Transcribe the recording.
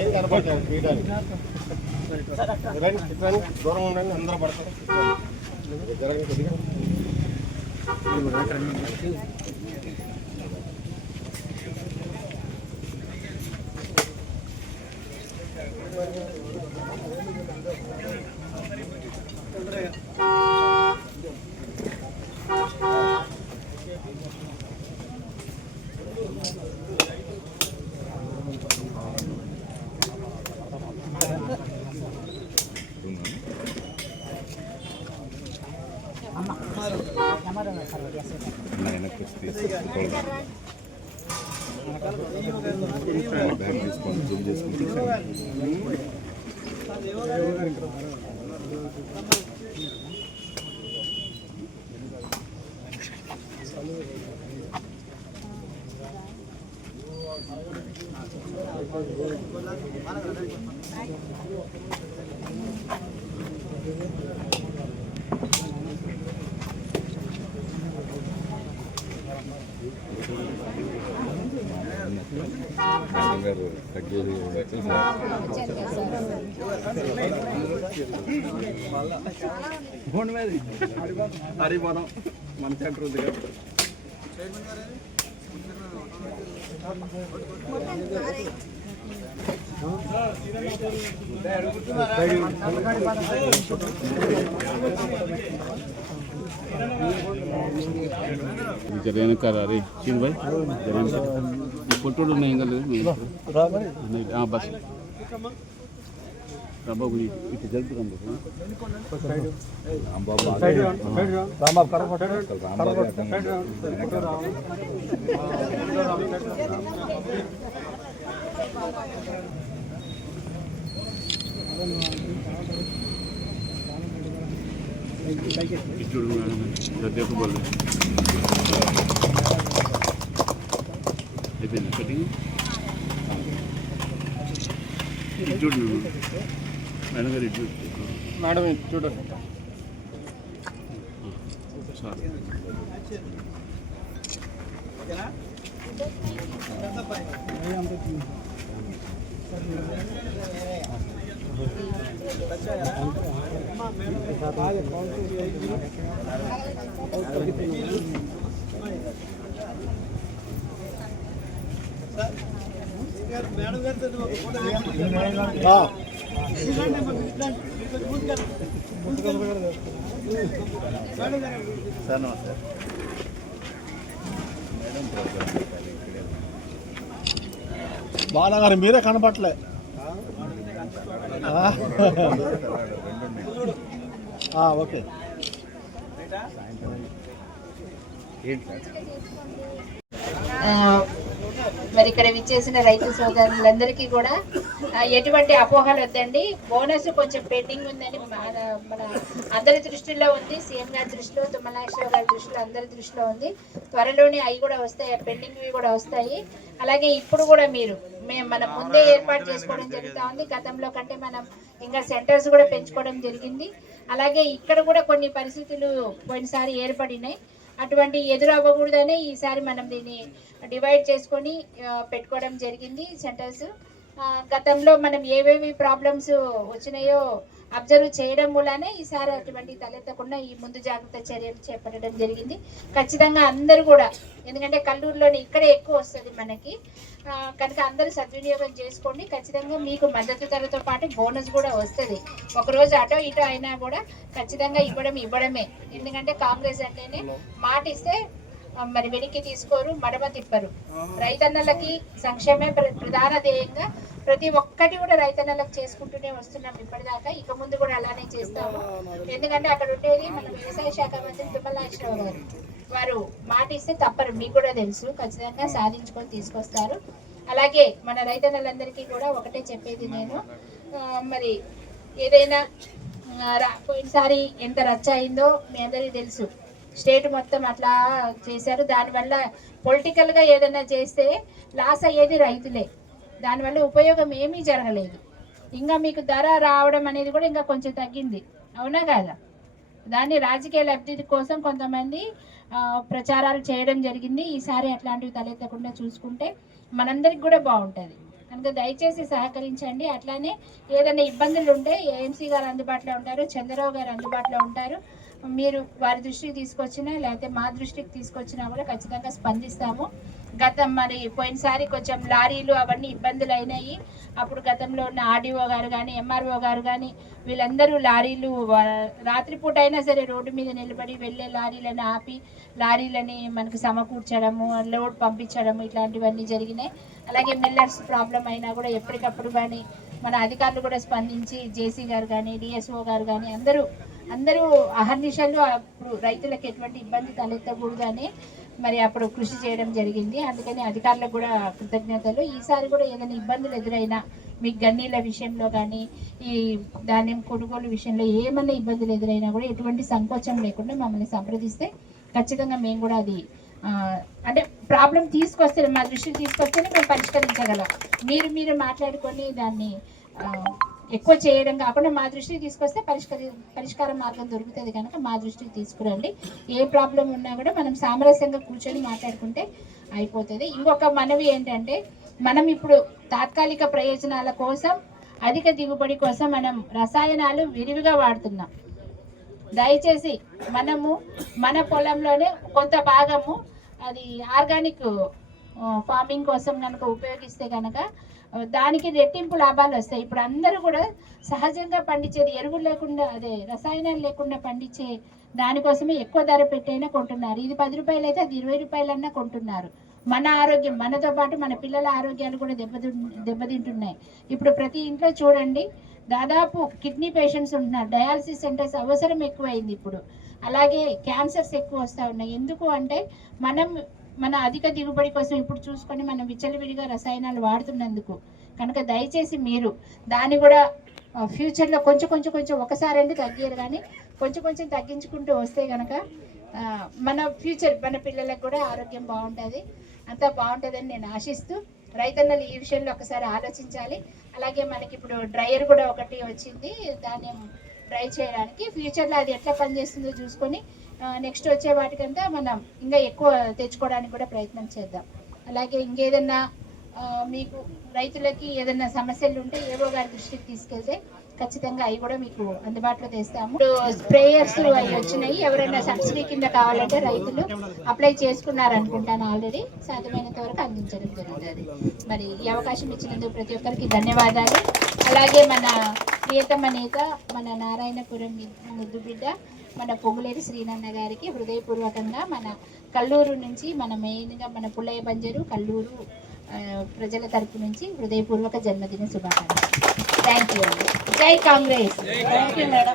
ఏం కనపడతారు దూరం ఉండండి, అందరూ పడతారు. హరిపోదాం మన సెంటర్ ఉంది కదా. जरा कर अरे चीन भाई फोटो नहीं कर हाँ बस रामबाबू इतने जल्द देखो बोल कटिंग చూడు మేడం గారు మేడం చూడండి. మేడం గారు సార్ నమస్తే. బాలగారు మీరే కనపట్లే. ఓకే మరి ఇక్కడ విచ్చేసిన రైతు సోదరులందరికీ కూడా ఎటువంటి అపోహలు వద్దండి. బోనస్ కొంచెం పెండింగ్ ఉందని మన అందరి దృష్టిలో ఉంది. సీఎం గారి దృష్టిలో, తుమ్మలాశ్వర గారి దృష్టిలో, అందరి దృష్టిలో ఉంది. త్వరలోనే అవి కూడా వస్తాయి, పెండింగ్వి కూడా వస్తాయి. అలాగే ఇప్పుడు కూడా మనం ముందే ఏర్పాటు చేసుకోవడం జరుగుతూ ఉంది. గతంలో కంటే మనం ఇంకా సెంటర్స్ కూడా పెంచుకోవడం జరిగింది. అలాగే ఇక్కడ కూడా కొన్ని పరిస్థితులు పోయినసారి ఏర్పడినాయి. అటువంటి ఎదురు అవ్వకూడదని ఈసారి మనం దీన్ని డివైడ్ చేసుకొని పెట్టుకోవడం జరిగింది సెంటర్స్. గతంలో మనం ఏవేవి ప్రాబ్లమ్స్ వచ్చినాయో అబ్జర్వ్ చేయడం వల్లనే ఈసారి అటువంటి తలెత్తకుండా ఈ ముందు జాగ్రత్త చర్యలు చేపట్టడం జరిగింది. ఖచ్చితంగా అందరూ కూడా, ఎందుకంటే కల్లూరులోని ఇక్కడే ఎక్కువ వస్తుంది మనకి, కనుక అందరూ సద్వినియోగం చేసుకోండి. ఖచ్చితంగా మీకు మద్దతు ధరతో పాటు బోనస్ కూడా వస్తుంది. ఒకరోజు అటో ఇటో అయినా కూడా ఖచ్చితంగా ఇవ్వడమే. ఎందుకంటే కాంగ్రెస్ అంటేనే మాట ఇస్తే మరి వెనక్కి తీసుకోరు, మడమ తిప్పరు. రైతన్నలకి సంక్షేమే ప్రధాన ధ్యేయంగా ప్రతి ఒక్కటి కూడా రైతన్నలకు చేసుకుంటూనే వస్తున్నాం ఇప్పటిదాకా. ఇక ముందు కూడా అలానే చేస్తాము. ఎందుకంటే అక్కడ ఉండేది మన వ్యవసాయ శాఖ మంత్రి తుమ్మలాశ్వరరావు గారు. వారు మాట ఇస్తే తప్పరు, మీకు కూడా తెలుసు. ఖచ్చితంగా సాధించుకొని తీసుకొస్తారు. అలాగే మన రైతన్నలందరికీ కూడా ఒకటే చెప్పేది నేను, మరి ఏదైనా పోయినసారి ఎంత రచ్చ అయిందో మీ అందరికీ తెలుసు. స్టేట్ మొత్తం అట్లా చేశారు. దానివల్ల పొలిటికల్గా ఏదైనా చేస్తే లాస్ అయ్యేది రైతులే. దానివల్ల ఉపయోగం ఏమీ జరగలేదు. ఇంకా మీకు ధర రావడం అనేది కూడా ఇంకా కొంచెం తగ్గింది, అవునా కాదా? దాన్ని రాజకీయ లబ్ధి కోసం కొంతమంది ప్రచారాలు చేయడం జరిగింది. ఈసారి అట్లాంటివి తలెత్తకుండా చూసుకుంటే మనందరికి కూడా బాగుంటుంది. కనుక దయచేసి సహకరించండి. అట్లానే ఏదైనా ఇబ్బందులు ఉంటే ఏఎంసీ గారు అందుబాటులో ఉంటారు, చంద్రరావు గారు అందుబాటులో ఉంటారు. మీరు వారి దృష్టికి తీసుకొచ్చినా లేకపోతే మా దృష్టికి తీసుకొచ్చినా కూడా ఖచ్చితంగా స్పందిస్తాము. మరి పోయినసారి కొంచెం లారీలు అవన్నీ ఇబ్బందులు అయినాయి. అప్పుడు గతంలో ఉన్న ఆర్డీఓ గారు కానీ ఎంఆర్ఓ గారు కానీ వీళ్ళందరూ లారీలు రాత్రిపూట అయినా సరే రోడ్డు మీద నిలబడి వెళ్ళే లారీలను ఆపి లారీలని మనకు సమకూర్చడము, లోడ్ పంపించడము ఇట్లాంటివన్నీ జరిగినాయి. అలాగే మిల్లర్స్ ప్రాబ్లం అయినా కూడా ఎప్పటికప్పుడు కానీ మన అధికారులు కూడా స్పందించి జేసీ గారు కానీ డిఎస్ఓ గారు కానీ అందరూ అహర్నిశలు అప్పుడు రైతులకు ఎటువంటి ఇబ్బంది తలెత్తకూడదని మరి అప్పుడు కృషి చేయడం జరిగింది. అందుకని అధికారులకు కూడా కృతజ్ఞతలు. ఈసారి కూడా ఏదైనా ఇబ్బందులు ఎదురైనా మీకు గన్నీల విషయంలో కానీ ఈ ధాన్యం కొనుగోలు విషయంలో ఏమన్నా ఇబ్బందులు ఎదురైనా కూడా ఎటువంటి సంకోచం లేకుండా మమ్మల్ని సంప్రదిస్తే ఖచ్చితంగా మేము కూడా అది అంటే ప్రాబ్లం తీసుకొస్తే మా దృష్టికి తీసుకొస్తేనే మేము పరిష్కరించగలం. మీరు మాట్లాడుకొని దాన్ని ఎక్కువ చేయడం కాకుండా మా దృష్టికి తీసుకొస్తే పరిష్కార మార్గం దొరుకుతుంది. కనుక మా దృష్టికి తీసుకురండి. ఏ ప్రాబ్లం ఉన్నా కూడా మనం సామరస్యంగా కూర్చొని మాట్లాడుకుంటే అయిపోతుంది. ఇంకొక మనవి ఏంటంటే, మనం ఇప్పుడు తాత్కాలిక ప్రయోజనాల కోసం అధిక దిగుబడి కోసం మనం రసాయనాలు విరివిగా వాడుతున్నాం. దయచేసి మనము మన పొలంలోనే కొంత భాగము అది ఆర్గానిక్ ఫార్మింగ్ కోసం కనుక ఉపయోగిస్తే కనుక దానికి రెట్టింపు లాభాలు వస్తాయి. ఇప్పుడు అందరూ కూడా సహజంగా పండించేది ఎరువులు లేకుండా రసాయనాలు లేకుండా పండించే దానికోసమే ఎక్కువ ధర పెట్టైనా కొంటున్నారు. ఇది 10 రూపాయలు అయితే అది 20 రూపాయలన్నా కొంటున్నారు. మన ఆరోగ్యం మనతో పాటు మన పిల్లల ఆరోగ్యాలు కూడా దెబ్బతింటున్నాయి. ఇప్పుడు ప్రతి ఇంట్లో చూడండి దాదాపు కిడ్నీ పేషెంట్స్ ఉంటున్నారు. డయాలసిస్ సెంటర్స్ అవసరం ఎక్కువైంది ఇప్పుడు. అలాగే క్యాన్సర్స్ ఎక్కువ వస్తూ ఉన్నాయి. ఎందుకు అంటే మన అధిక దిగుబడి కోసం ఇప్పుడు చూసుకొని మనం విచ్చలవిడిగా రసాయనాలు వాడుతున్నందుకు. కనుక దయచేసి మీరు దాన్ని కూడా ఫ్యూచర్లో కొంచెం ఒకసారి అంటే తగ్గారు కానీ కొంచెం తగ్గించుకుంటూ వస్తే కనుక మన ఫ్యూచర్ మన పిల్లలకు కూడా ఆరోగ్యం బాగుంటుంది, అంతా బాగుంటుందని నేను ఆశిస్తూ రైతన్నలు ఈ విషయంలో ఒకసారి ఆలోచించాలి. అలాగే మనకి ఇప్పుడు డ్రైయర్ కూడా ఒకటి వచ్చింది, ధాన్యం డ్రై చేయడానికి. ఫ్యూచర్లో అది ఎట్లా పనిచేస్తుందో చూసుకొని నెక్స్ట్ వచ్చే వాటికంతా మనం ఇంకా ఎక్కువ తెచ్చుకోవడానికి కూడా ప్రయత్నం చేద్దాం. అలాగే ఇంకేదన్నా మీకు రైతులకి ఏదైనా సమస్యలు ఉంటే ఏవో గారి దృష్టికి తీసుకెళ్తే ఖచ్చితంగా అవి కూడా మీకు అందుబాటులో తెస్తాము. స్ప్రేయర్స్ అవి వచ్చినాయి. ఎవరైనా సబ్సిడీ కింద కావాలంటే రైతులు అప్లై చేసుకున్నారనుకుంటాను ఆల్రెడీ. సాధ్యమైనంత వరకు అందించడం జరుగుతుంది. మరి ఈ అవకాశం ఇచ్చినందుకు ప్రతి ఒక్కరికి ధన్యవాదాలు. అలాగే మన ప్రియతమ నేత మన నారాయణపురం ముద్దు బిడ్డ మన పొంగులేటి శ్రీనన్న గారికి హృదయపూర్వకంగా మన కల్లూరు నుంచి మెయిన్గా మన పుల్లయ్య బంజరు కల్లూరు ప్రజల తరపు నుంచి హృదయపూర్వక జన్మదిన శుభాకాంక్షలు. Thank you. జై కాంగ్రెస్. Thank you madam.